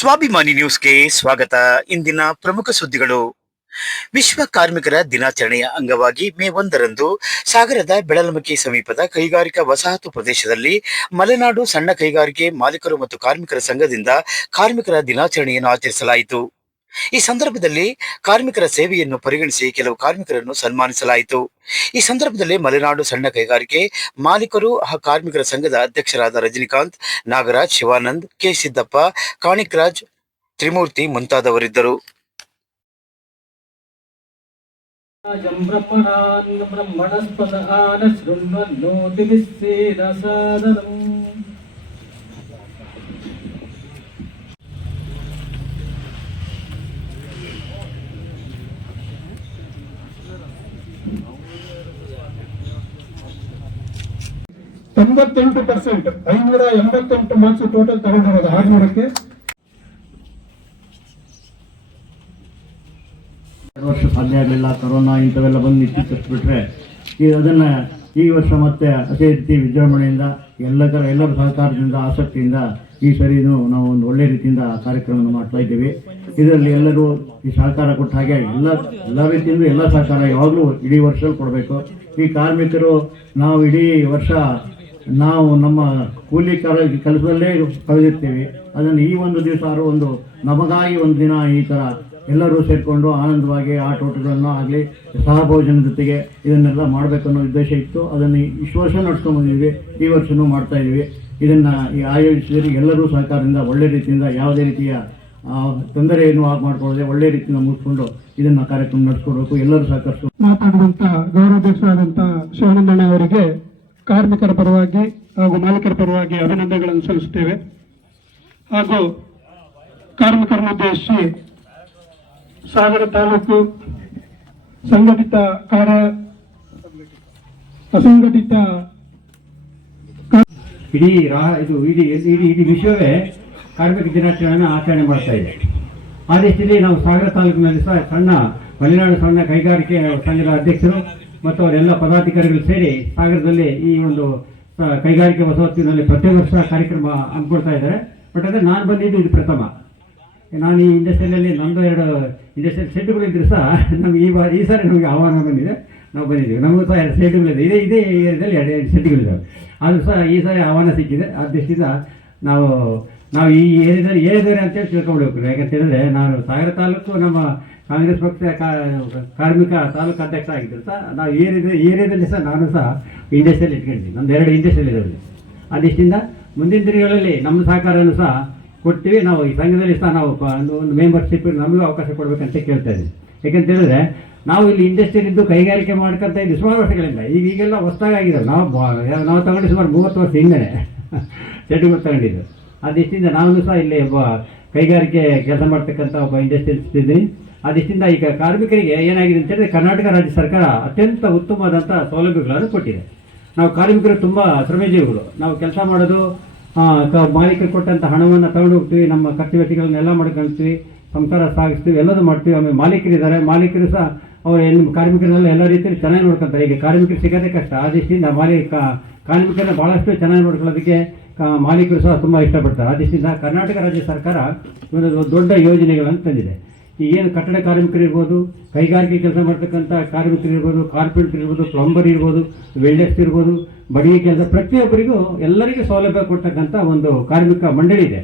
ಸ್ವಾಭಿಮಾನಿ ನ್ಯೂಸ್ಗೆ ಸ್ವಾಗತ. ಇಂದಿನ ಪ್ರಮುಖ ಸುದ್ದಿಗಳು. ವಿಶ್ವ ಕಾರ್ಮಿಕರ ದಿನಾಚರಣೆಯ ಅಂಗವಾಗಿ ಮೇ 1ರಂದು ಸಾಗರದ ಬೆಳಲಮಕ್ಕಿ ಸಮೀಪದ ಕೈಗಾರಿಕಾ ವಸಾಹತು ಪ್ರದೇಶದಲ್ಲಿ ಮಲೆನಾಡು ಸಣ್ಣ ಕೈಗಾರಿಕೆ ಮಾಲೀಕರು ಮತ್ತು ಕಾರ್ಮಿಕರ ಸಂಘದಿಂದ ಕಾರ್ಮಿಕರ ದಿನಾಚರಣೆಯನ್ನು ಆಚರಿಸಲಾಯಿತು. ಈ ಸಂದರ್ಭದಲ್ಲಿ ಕಾರ್ಮಿಕರ ಸೇವೆಯನ್ನು ಪರಿಗಣಿಸಿ ಕೆಲವು ಕಾರ್ಮಿಕರನ್ನು ಸನ್ಮಾನಿಸಲಾಯಿತು. ಈ ಸಂದರ್ಭದಲ್ಲಿ ಮಲೆನಾಡು ಸಣ್ಣ ಕೈಗಾರಿಕೆ ಮಾಲೀಕರು ಹಾಗೂ ಕಾರ್ಮಿಕರ ಸಂಘದ ಅಧ್ಯಕ್ಷರಾದ ರಜನಿಕಾಂತ್, ನಾಗರಾಜ್, ಶಿವಾನಂದ್, ಕೆ ಸಿದ್ದಪ್ಪ, ಕಾಣಿಕ್ರಾಜ್, ತ್ರಿಮೂರ್ತಿ ಮುಂತಾದವರಿದ್ದರು. ತೊಂಬತ್ತೆಂಟು 588 ಮಾರ್ಕ್ಸ್ ಟೋಟಲ್ ತಗೊಂಡಿರೋದು 600ಕ್ಕೆ. ವರ್ಷ ಸಾಧ್ಯ ಆಗಲಿಲ್ಲ, ಕೊರೋನಾ ಇಂಥವೆಲ್ಲ ಬಂದು ಇತ್ತೀಚಿಬಿಟ್ರೆ ಅದನ್ನು ಈ ವರ್ಷ ಮತ್ತೆ ಅದೇ ರೀತಿ ವಿಜೃಂಭಣೆಯಿಂದ ಎಲ್ಲರ ಸಹಕಾರದಿಂದ ಆಸಕ್ತಿಯಿಂದ ಈ ಸರಿನೂ ನಾವು ಒಂದು ಒಳ್ಳೆ ರೀತಿಯಿಂದ ಕಾರ್ಯಕ್ರಮವನ್ನು ಮಾಡ್ತಾ ಇದ್ದೀವಿ. ಇದರಲ್ಲಿ ಎಲ್ಲರೂ ಈ ಸಹಕಾರ ಕೊಟ್ಟ ಹಾಗೆ ಎಲ್ಲ ರೀತಿಯಿಂದ ಎಲ್ಲ ಸಹಕಾರ ಯಾವಾಗಲೂ ಇಡೀ ವರ್ಷದಲ್ಲಿ ಕೊಡಬೇಕು. ಈ ಕಾರ್ಮಿಕರು ನಾವು ಇಡೀ ವರ್ಷ ನಾವು ನಮ್ಮ ಕೂಲಿ ಕೆಲಸದಲ್ಲೇ ಕಳೆದಿರ್ತೀವಿ. ಅದನ್ನು ಈ ಒಂದು ದಿವಸ ಒಂದು ನಮಗಾಗಿ ಒಂದು ದಿನ ಈ ಥರ ಎಲ್ಲರೂ ಸೇರಿಕೊಂಡು ಆನಂದವಾಗಿ ಆಟೋಟಗಳನ್ನು ಆಗಲಿ ಸಹಭೋಜನ ಜೊತೆಗೆ ಇದನ್ನೆಲ್ಲ ಮಾಡಬೇಕು ಅನ್ನೋ ಉದ್ದೇಶ ಇತ್ತು. ಅದನ್ನು ಇಷ್ಟು ವರ್ಷ ನಡ್ಸ್ಕೊಂಡ್ಬಂದಿದ್ವಿ, ಈ ವರ್ಷವೂ ಮಾಡ್ತಾ ಇದ್ದೀವಿ. ಇದನ್ನು ಆಯೋಜಿಸಿದರೆ ಎಲ್ಲರೂ ಸಹಕಾರದಿಂದ ಒಳ್ಳೆ ರೀತಿಯಿಂದ ಯಾವುದೇ ರೀತಿಯ ತೊಂದರೆಯನ್ನು ಮಾಡಿಕೊಳ್ಳದೆ ಒಳ್ಳೆ ರೀತಿಯಿಂದ ಮುಗಿಸ್ಕೊಂಡು ಇದನ್ನು ಕಾರ್ಯಕ್ರಮ ನಡೆಸ್ಕೊಡ್ಬೇಕು. ಎಲ್ಲರೂ ಸಹಕರಿಸಬೇಕು. ಮಾತಾಡಿದಂಥ ಗೌರವಾಧ್ಯಕ್ಷರಾದಂಥ ಶಿವಾನಂದಣ್ಣ ಅವರಿಗೆ ಕಾರ್ಮಿಕರ ಪರವಾಗಿ ಹಾಗೂ ಮಾಲೀಕರ ಪರವಾಗಿ ಅಭಿನಂದನೆಗಳನ್ನು ಸಲ್ಲಿಸುತ್ತೇವೆ. ಹಾಗೂ ಕಾರ್ಮಿಕರನ್ನು ಉದ್ದೇಶಿಸಿ ಸಾಗರ ತಾಲೂಕು ಸಂಘಟಿತ ಅಸಂಘಟಿತ ಇಡೀ ವಿಶ್ವವೇ ಕಾರ್ಮಿಕ ದಿನಾಚರಣೆಯನ್ನು ಆಚರಣೆ ಮಾಡ್ತಾ ಇದೆ. ಆ ದೇಶದಲ್ಲಿ ನಾವು ಸಾಗರ ತಾಲೂಕಿನಲ್ಲಿ ಮಲೆನಾಡು ಸಣ್ಣ ಕೈಗಾರಿಕೆ ಸಂಘದ ಅಧ್ಯಕ್ಷರು ಮತ್ತು ಅವರೆಲ್ಲ ಪದಾಧಿಕಾರಿಗಳು ಸೇರಿ ಸಾಗರದಲ್ಲಿ ಈ ಒಂದು ಕೈಗಾರಿಕೆ ವಸಾಹತಿನಲ್ಲಿ ಪ್ರತಿ ವರ್ಷ ಕಾರ್ಯಕ್ರಮ ಹಮ್ಮಿಕೊಳ್ತಾ ಇದ್ದಾರೆ. ಬಟ್ ಅದೇ ನಾನು ಬಂದಿದ್ದು ಇದು ಪ್ರಥಮ. ನಾನು ಈ ಇಂಡಸ್ಟ್ರಿಯಲ್ಲಿ ನಮ್ಮದು 2 ಇಂಡಸ್ಟ್ರಿಯಲ್ ಶೆಡ್ಗಳಿದ್ರು ಸಹ ನಮ್ಗೆ ಈ ಸಾರಿ ನಮಗೆ ಆಹ್ವಾನ ಬಂದಿದೆ, ನಾವು ಬಂದಿದ್ದೀವಿ. ನಮಗೂ ಸಹ 2 ಶೆಡ್ಗಳಿದೆ, ಇದೇ ಏರಿಯಾದಲ್ಲಿ 2 ಶೆಡ್ಗಳಿದ್ದಾವೆ. ಆದರೂ ಸಹ ಈ ಸಾರಿ ಆಹ್ವಾನ ಸಿಕ್ಕಿದೆ. ಆ ದೃಷ್ಟಿಯಿಂದ ನಾವು ಈ ಏರಿಯಾದಲ್ಲಿ ಅಂತೇಳಿ ತಿಳ್ಕೊಳ್ಬೇಕು. ಯಾಕಂತ ಹೇಳಿದ್ರೆ ನಾನು ಸಾಗರ ತಾಲೂಕು ನಮ್ಮ ಕಾಂಗ್ರೆಸ್ ಪಕ್ಷ ಕಾರ್ಮಿಕ ತಾಲೂಕು ಅಧ್ಯಕ್ಷ ಆಗಿದ್ದರು ಸಹ ನಾವು ಏರಿಯಾದಲ್ಲಿ ಸಹ ನಾನು ಸಹ ಇಂಡಸ್ಟ್ರಿಯಲ್ಲಿ ಇಟ್ಕೊಂಡಿದ್ದೀನಿ. ನಮ್ದು 2 ಇಂಡಸ್ಟ್ರಿಯಲ್ ಇರೋದು. ಆ ದೃಷ್ಟಿಯಿಂದ ಮುಂದಿನ ದಿನಗಳಲ್ಲಿ ನಮ್ಮ ಸಹಕಾರವನ್ನು ಸಹ ಕೊಡ್ತೀವಿ. ನಾವು ಈ ಸಂಘದಲ್ಲಿ ಸಹ ನಾವು ಒಂದು ಮೆಂಬರ್ಶಿಪ್ ನಮಗೂ ಅವಕಾಶ ಕೊಡಬೇಕಂತ ಕೇಳ್ತಾ ಇದ್ದೀವಿ. ಯಾಕಂತ ಹೇಳಿದ್ರೆ ನಾವು ಇಲ್ಲಿ ಇಂಡಸ್ಟ್ರಿಯಲ್ಲಿದ್ದು ಕೈಗಾರಿಕೆ ಮಾಡ್ಕೊತ ಇದ್ದೀವಿ ಸುಮಾರು ವರ್ಷಗಳಿಂದ. ಈಗೆಲ್ಲ ಹೊಸದಾಗಿದೆ. ನಾವು ತಗೊಂಡು ಸುಮಾರು 30 ವರ್ಷ ಹಿಂದೆ ಶೆಡ್ಗಳು ತಗೊಂಡಿದ್ದು. ಆ ದೃಷ್ಟಿಯಿಂದ ನಾವು ಸಹ ಇಲ್ಲಿ ಒಬ್ಬ ಕೈಗಾರಿಕೆ ಕೆಲಸ ಮಾಡ್ತಕ್ಕಂಥ ಒಬ್ಬ ಇಂಡಸ್ಟ್ರಿಯಲಿಸ್ಟ್ ಇದ್ದೀನಿ. ಆ ದೃಷ್ಟಿಯಿಂದ ಈಗ ಕಾರ್ಮಿಕರಿಗೆ ಏನಾಗಿದೆ ಅಂತ ಹೇಳಿದ್ರೆ ಕರ್ನಾಟಕ ರಾಜ್ಯ ಸರ್ಕಾರ ಅತ್ಯಂತ ಉತ್ತಮವಾದಂಥ ಸೌಲಭ್ಯಗಳನ್ನು ಕೊಟ್ಟಿದೆ. ನಾವು ಕಾರ್ಮಿಕರು ತುಂಬ ಶ್ರಮಜೀವಿಗಳು. ನಾವು ಕೆಲಸ ಮಾಡೋದು ಮಾಲೀಕರು ಕೊಟ್ಟಂಥ ಹಣವನ್ನು ತಗೊಂಡು ಹೋಗ್ತೀವಿ, ನಮ್ಮ ಖರ್ಚು ವೆಚ್ಚಗಳನ್ನೆಲ್ಲ ಮಾಡ್ಕೊಳ್ತೀವಿ, ಸಂಸಾರ ಸಾಗಿಸ್ತೀವಿ, ಎಲ್ಲದೂ ಮಾಡ್ತೀವಿ. ಆಮೇಲೆ ಮಾಲೀಕರಿದ್ದಾರೆ, ಮಾಲೀಕರು ಸಹ ಅವರು ಕಾರ್ಮಿಕರನ್ನೆಲ್ಲ ಎಲ್ಲ ರೀತಿಯಲ್ಲಿ ಚೆನ್ನಾಗಿ ನೋಡ್ಕೊತಾರೆ. ಈಗ ಕಾರ್ಮಿಕರು ಸಿಗೋದೇ ಕಷ್ಟ. ಆ ದೃಷ್ಟಿಯಿಂದ ಕಾರ್ಮಿಕರನ್ನ ಭಾಳಷ್ಟು ಚೆನ್ನಾಗಿ ನೋಡ್ಕೊಳ್ಳೋದಕ್ಕೆ ಮಾಲೀಕರು ಸಹ ತುಂಬ ಇಷ್ಟಪಡ್ತಾರೆ. ಆ ದೃಷ್ಟಿಯಿಂದ ಕರ್ನಾಟಕ ರಾಜ್ಯ ಸರ್ಕಾರ ಒಂದು ದೊಡ್ಡ ಯೋಜನೆಗಳನ್ನು ತಂದಿದೆ. ಏನು ಕಟ್ಟಡ ಕಾರ್ಮಿಕರಿರ್ಬೋದು, ಕೈಗಾರಿಕೆ ಕೆಲಸ ಮಾಡ್ತಕ್ಕಂಥ ಕಾರ್ಮಿಕರಿರ್ಬೋದು, ಕಾರ್ಪೆಂಟರ್ ಇರ್ಬೋದು, ಪ್ಲಂಬರ್ ಇರ್ಬೋದು, ವೆಲ್ಡರ್ಸ್ ಇರ್ಬೋದು, ಬಡಿಗೆ ಕೆಲಸ ಪ್ರತಿಯೊಬ್ಬರಿಗೂ ಎಲ್ಲರಿಗೂ ಸೌಲಭ್ಯ ಕೊಡ್ತಕ್ಕಂಥ ಒಂದು ಕಾರ್ಮಿಕ ಮಂಡಳಿ ಇದೆ.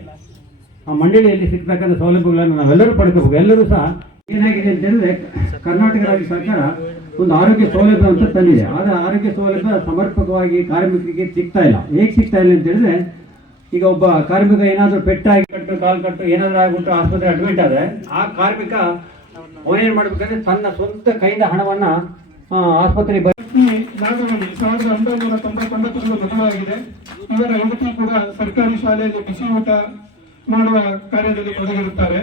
ಆ ಮಂಡಳಿಯಲ್ಲಿ ಸಿಗ್ತಕ್ಕಂಥ ಸೌಲಭ್ಯಗಳನ್ನು ನಾವೆಲ್ಲರೂ ಪಡ್ಕೋಬೇಕು. ಎಲ್ಲರೂ ಸಹ ಏನಾಗಿದೆ ಅಂತ ಹೇಳಿದ್ರೆ ಕರ್ನಾಟಕ ರಾಜ್ಯ ಸರ್ಕಾರ ಒಂದು ಆರೋಗ್ಯ ಸೌಲಭ್ಯ ಅಂತ ತಂದಿದೆ. ಆದರೆ ಆರೋಗ್ಯ ಸೌಲಭ್ಯ ಸಮರ್ಪಕವಾಗಿ ಕಾರ್ಮಿಕರಿಗೆ ಸಿಗ್ತಾ ಇಲ್ಲ. ಹೇಗೆ ಸಿಗ್ತಾ ಇಲ್ಲ ಅಂತ ಹೇಳಿದ್ರೆ ಈಗ ಒಬ್ಬ ಕಾರ್ಮಿಕ ಏನಾದರೂ ಪೆಟ್ಟಾಗಿ ಕಾಲು ಕಟ್ಟು ಏನಾದರೂ ಆಗಿಬಿಟ್ಟು ಆಸ್ಪತ್ರೆ ಅಡ್ಮಿಟ್ ಆದರೆ ಆ ಕಾರ್ಮಿಕ ಅವನೇನು ಮಾಡಬೇಕಂದ್ರೆ ತನ್ನ ಸ್ವಂತ ಕೈಯಿಂದ ಹಣವನ್ನು ಆಸ್ಪತ್ರೆಗೆ ನಾಗಮಣಿ 1999 ಮದುವೆಯಾಗಿದೆ. ಇವರ ಹೆಂಡತಿ ಕೂಡ ಸರ್ಕಾರಿ ಶಾಲೆಯಲ್ಲಿ ಬಿಸಿ ಊಟ ಮಾಡುವ ಕಾರ್ಯದಲ್ಲಿ ತೊಡಗಿರುತ್ತಾರೆ.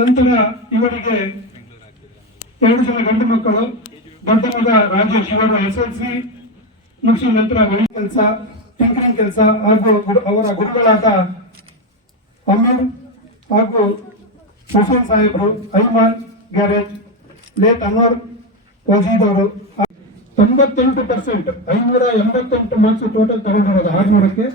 ನಂತರ ಇವರಿಗೆ 2 ಜನ ಗಂಡು ಮಕ್ಕಳು. ದೊಡ್ಡ ಮಗ ರಾಜೇಶ್, ಇವರು SLC ಮುಗಿಸಿದ ನಂತರ ಕೆಲಸ, ಟಿಂಕರಿಂಗ್ ಕೆಲಸ ಹಾಗೂ ಅವರ ಗುರುಗಳಾದ ಅಮೀರ್ ಹಾಗೂ ಹುಸೇನ್ ಸಾಹೇಬರು, ಐಮಾನ್ ಗ್ಯಾರೇಜ್, ಲೇಟ್ ಅಮರ್ ವಜೀದ್ ಅವರು 98% 588 ಮಾರ್ಕ್ಸ್ ಟೋಟಲ್ ತಗೊಂಡಿರೋದು 600ಕ್ಕೆ.